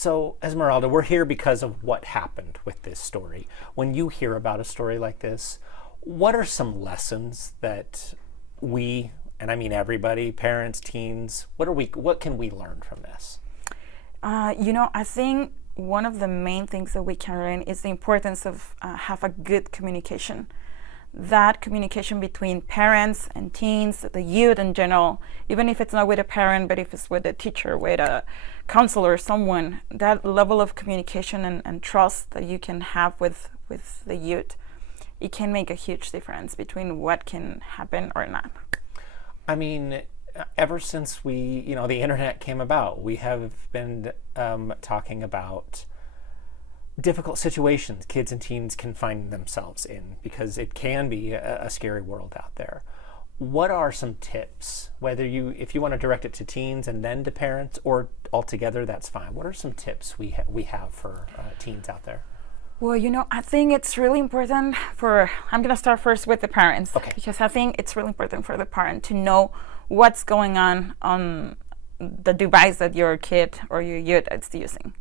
So, Esmeralda, we're here because of what happened with this story. When you hear about a story like this, what are some lessons that we, and I mean everybody, parents, teens, what can we learn from this? I think one of the main things that we can learn is the importance of have a good communication. That communication between parents and teens, the youth in general, even if it's not with a parent, but if it's with a teacher, with a counselor, someone, that level of communication and trust that you can have with the youth, it can make a huge difference between what can happen or not. I mean, ever since the internet came about, we have been talking about difficult situations kids and teens can find themselves in, because it can be a scary world out there. What are some tips, if you want to direct it to teens and then to parents, or altogether, that's fine. What are some tips we have for teens out there? Well, I think it's really important I'm going to start first with the parents. Okay. Because I think it's really important for the parent to know what's going on the device that your kid or your youth is using.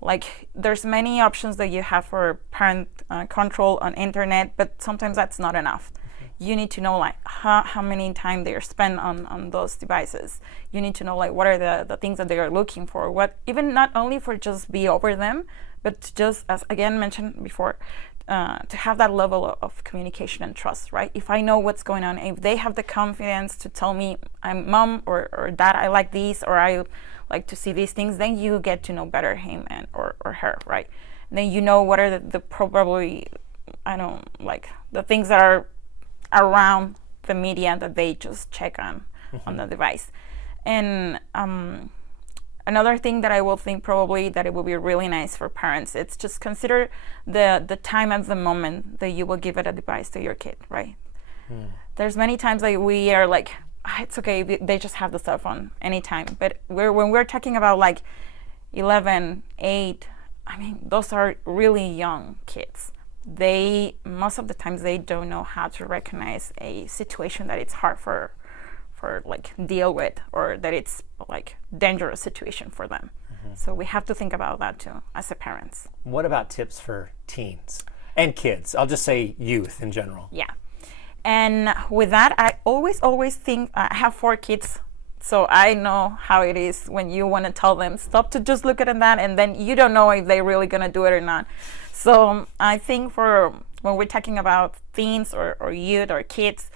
Like, there's many options that you have for parent control on internet, but sometimes that's not enough. You need to know like how many time they are spent on those devices. You need to know like what are the things that they are looking for, what even not only for just be over them, but to just, as again mentioned before, to have that level of communication and trust, right? If I know what's going on, if they have the confidence to tell me, I'm mom or dad, I like these, or I like to see these things, then you get to know better him or her, right? And then you know what are the probably, the things that are around the media that they just check on the device. And another thing that I will think probably that it will be really nice for parents, it's just consider the time at the moment that you will give it a device to your kid, right? There's many times like we are like, it's okay, they just have the cell phone anytime. But when we're talking about like 11, 8, I mean, those are really young kids. Most of the times they don't know how to recognize a situation that it's hard for like deal with, or that it's like dangerous situation for them. So we have to think about that too as a parents. What about tips for teens and kids? I'll just say youth in general. Yeah. And with that, I always think, I have 4 kids, so I know how it is when you want to tell them, stop to just look at that, and then you don't know if they're really going to do it or not. So I think when we're talking about teens or youth or kids,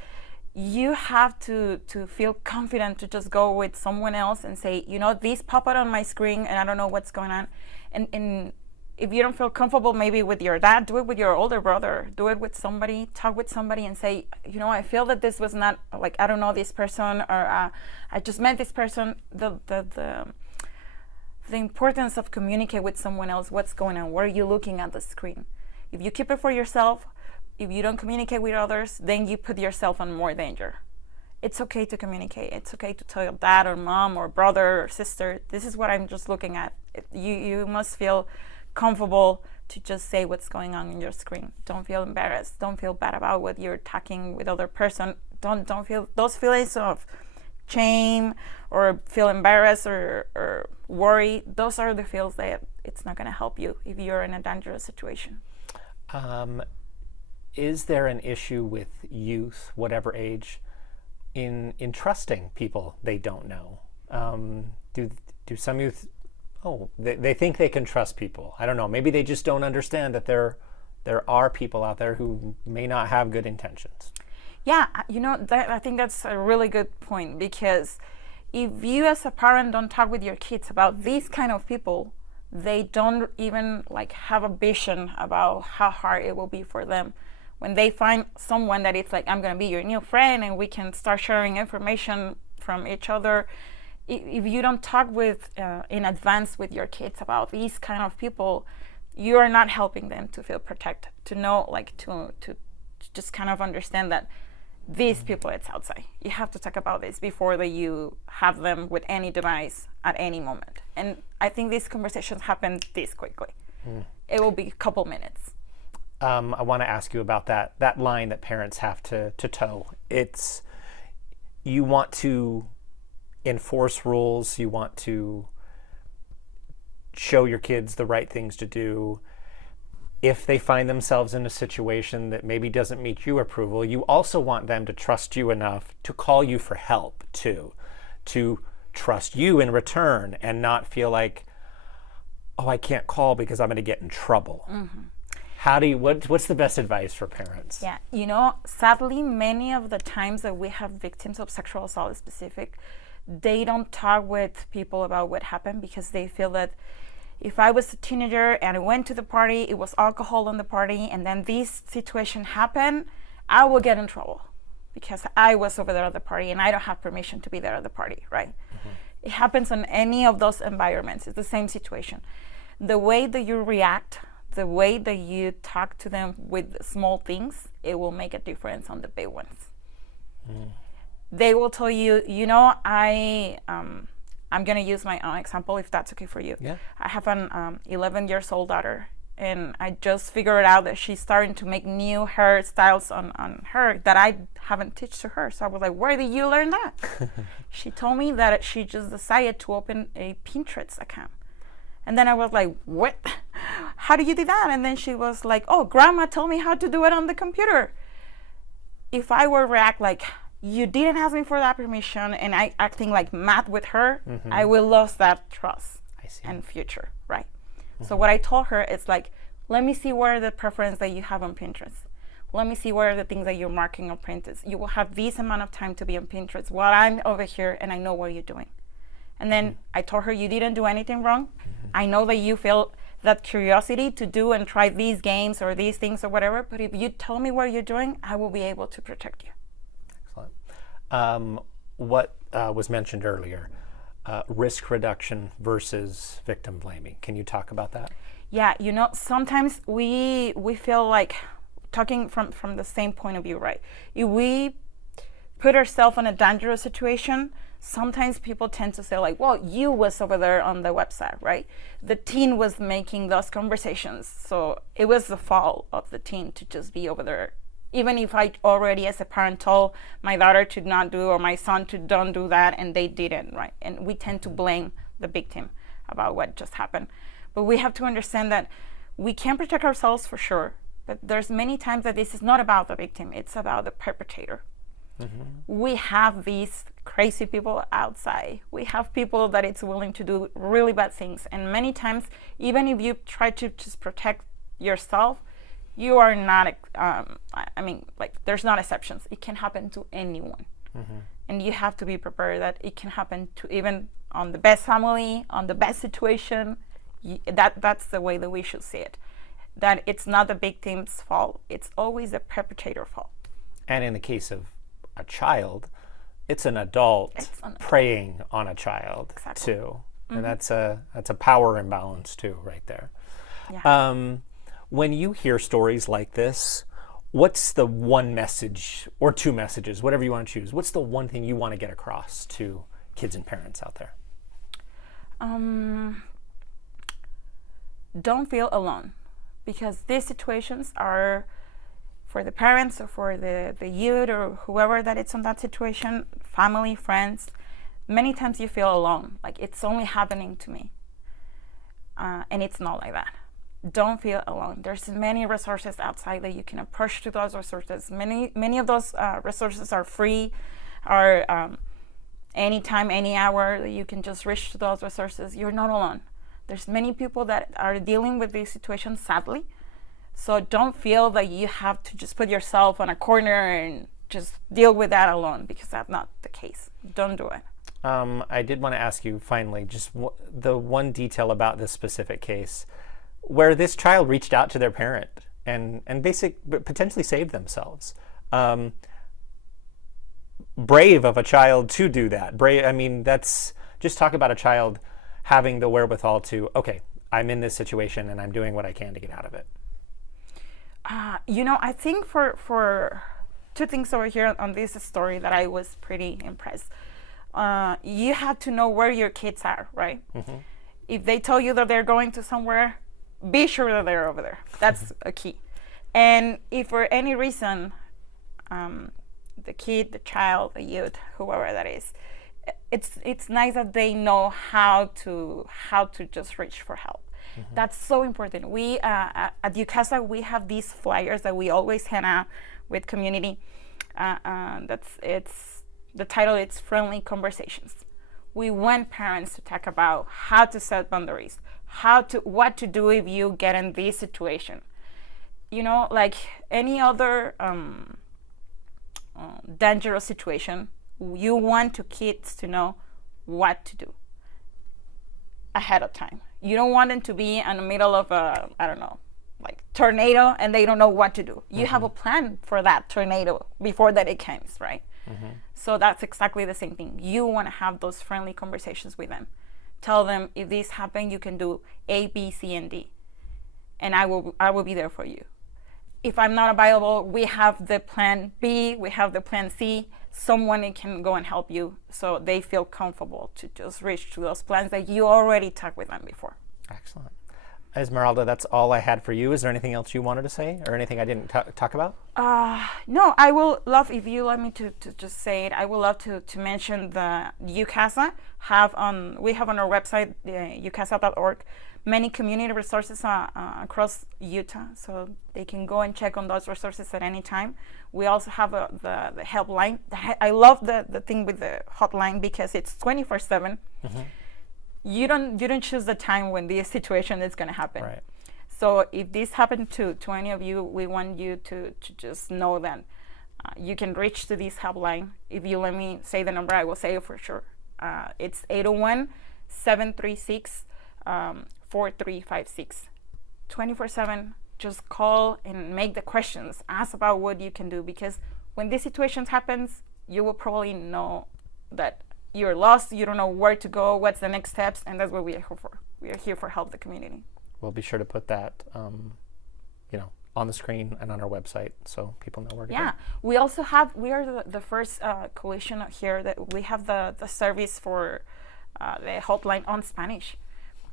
you have to feel confident to just go with someone else and say, this popped up on my screen and I don't know what's going on. And if you don't feel comfortable maybe with your dad, do it with your older brother, do it with somebody, talk with somebody and say, I feel that this was not, like, I don't know this person, or I just met this person. The importance of communicate with someone else, what's going on, what are you looking at the screen? If you keep it for yourself, if you don't communicate with others, then you put yourself in more danger. It's okay to communicate. It's okay to tell your dad or mom or brother or sister, this is what I'm just looking at. You must feel comfortable to just say what's going on your screen. Don't feel embarrassed. Don't feel bad about what you're talking with other person. Don't feel those feelings of shame or feel embarrassed or worry. Those are the feels that it's not going to help you if you're in a dangerous situation. Is there an issue with youth, whatever age, in trusting people they don't know? Do some youth, they think they can trust people? I don't know. Maybe they just don't understand that there are people out there who may not have good intentions. Yeah, I think that's a really good point, because if you as a parent don't talk with your kids about these kind of people, they don't even have a vision about how hard it will be for them when they find someone that it's like, I'm going to be your new friend and we can start sharing information from each other. If you don't talk with in advance with your kids about these kind of people, you are not helping them to feel protected, to know, to just kind of understand that these people, it's outside. You have to talk about this before that you have them with any device at any moment. And I think these conversations happen this quickly. It will be a couple minutes. I want to ask you about that line that parents have to toe. It's, you want to enforce rules, you want to show your kids the right things to do. If they find themselves in a situation that maybe doesn't meet your approval, you also want them to trust you enough to call you for help too, to trust you in return and not feel like, oh, I can't call because I'm going to get in trouble. What's the best advice for parents? Yeah, you know, sadly, many of the times that we have victims of sexual assault specific, they don't talk with people about what happened because they feel that if I was a teenager and I went to the party, it was alcohol on the party, and then this situation happened, I will get in trouble because I was over there at the party and I don't have permission to be there at the party, right? It happens in any of those environments. It's the same situation. The way that you react, the way that you talk to them with small things, it will make a difference on the big ones. They will tell you, you know, I'm going to use my own example if that's okay for you. Yeah. I have an 11 years old daughter, and I just figured out that she's starting to make new hairstyles on her that I haven't taught to her. So I was like, where did you learn that? She told me that she just decided to open a Pinterest account. And then I was like, what? How do you do that? And then she was like, oh, grandma told me how to do it on the computer. If I were react like, you didn't ask me for that permission, and I acting like mad with her, I will lose that trust and future, right? So what I told her is like, let me see what are the preferences that you have on Pinterest. Let me see what are the things that you're marking on Pinterest. You will have this amount of time to be on Pinterest while I'm over here and I know what you're doing. And then I told her, you didn't do anything wrong. I know that you feel that curiosity to do and try these games or these things or whatever, but if you tell me what you're doing, I will be able to protect you. What was mentioned earlier, risk reduction versus victim blaming. Can you talk about that? Yeah, you know, sometimes we feel like, talking from the same point of view, right? If we put ourselves in a dangerous situation, sometimes people tend to say like, well, you was over there on the website, right? The teen was making those conversations, so it was the fault of the teen to just be over there. Even if I already as a parent told my daughter to not do or my son to don't do that and they didn't, right? And we tend to blame the victim about what just happened. But we have to understand that we can protect ourselves for sure, but there's many times that this is not about the victim, it's about the perpetrator. We have these crazy people outside. We have people that it's willing to do really bad things. And many times, even if you try to just protect yourself, you are not, there's not exceptions. It can happen to anyone. And you have to be prepared that it can happen to even on the best family, on the best situation. That's the way that we should see it. That it's not the victim's fault. It's always the perpetrator's fault. And in the case of a child, it's an adult preying on a child too. And that's a power imbalance too, right there. Yeah. When you hear stories like this, what's the one message or two messages, whatever you want to choose, what's the one thing you want to get across to kids and parents out there? Don't feel alone, because these situations are for the parents or for the youth or whoever that it's in that situation, family, friends. Many times you feel alone, like it's only happening to me. And it's not like that. Don't feel alone. There's many resources outside that you can approach to those resources. Many of those resources are free, are anytime, any hour that you can just reach to those resources. You're not alone. There's many people that are dealing with these situations, sadly. So don't feel that you have to just put yourself on a corner and just deal with that alone, because that's not the case. Don't do it. I did want to ask you finally, just the one detail about this specific case, where this child reached out to their parent and potentially saved themselves. Brave of a child to do that. Brave. I mean, that's just talk about a child having the wherewithal to, okay, I'm in this situation and I'm doing what I can to get out of it. I think for two things over here on this story that I was pretty impressed. You have to know where your kids are, right? Mm-hmm. If they tell you that they're going to somewhere, be sure that they're over there. That's a key. And if for any reason, the kid, the child, the youth, whoever that is it's nice that they know how to just reach for help. That's so important. We at UCASA, we have these flyers that we always hand out with community. It's the title. It's Friendly Conversations. We want parents to talk about how to set boundaries, what to do if you get in this situation. You know, like any other dangerous situation, you want to kids to know what to do ahead of time. You don't want them to be in the middle of a, I don't know, like tornado, and they don't know what to do. You have a plan for that tornado before that it comes, right? So that's exactly the same thing. You want to have those friendly conversations with them. Tell them, if this happens, you can do A, B, C, and D, and I will be there for you. If I'm not available, we have the plan B, we have the plan C. Someone can go and help you, so they feel comfortable to just reach to those plans that you already talked with them before. Excellent. Esmeralda, that's all I had for you. Is there anything else you wanted to say, or anything I didn't talk about? No, I will love, if you let me to just say it, I would love to mention the UCASA. We have on our website, ucasa.org, many community resources across Utah, so they can go and check on those resources at any time. We also have the helpline. I love the thing with the hotline because it's 24/7. You don't choose the time when this situation is going to happen. Right. So if this happened to any of you, we want you to just know that you can reach to this helpline. If you let me say the number, I will say it for sure. It's 801-736-4356. 24/7. Just call and make the questions. Ask about what you can do, because when these situations happens, you will probably know that you're lost. You don't know where to go. What's the next steps? And that's what we are here for. We are here for help the community. We'll be sure to put that, on the screen and on our website, so people know where to go. Yeah, we are the first coalition here that we have the service for the hotline on Spanish.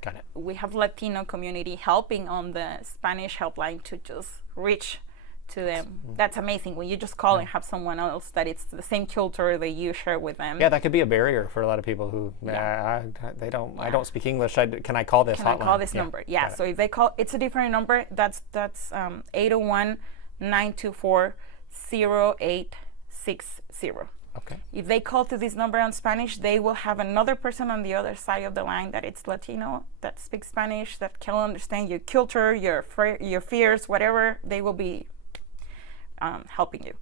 Got it. We have Latino community helping on the Spanish helpline to just reach to them. That's amazing when you just call and have someone else that it's the same culture that you share with them. Yeah, that could be a barrier for a lot of people who I don't speak English. Can I call this hotline? Can I call this number? Yeah. So if they call, it's a different number. That's 801-924-0860. Okay. If they call to this number on Spanish, they will have another person on the other side of the line that it's Latino, that speaks Spanish, that can understand your culture, your fears, whatever. They will be helping you.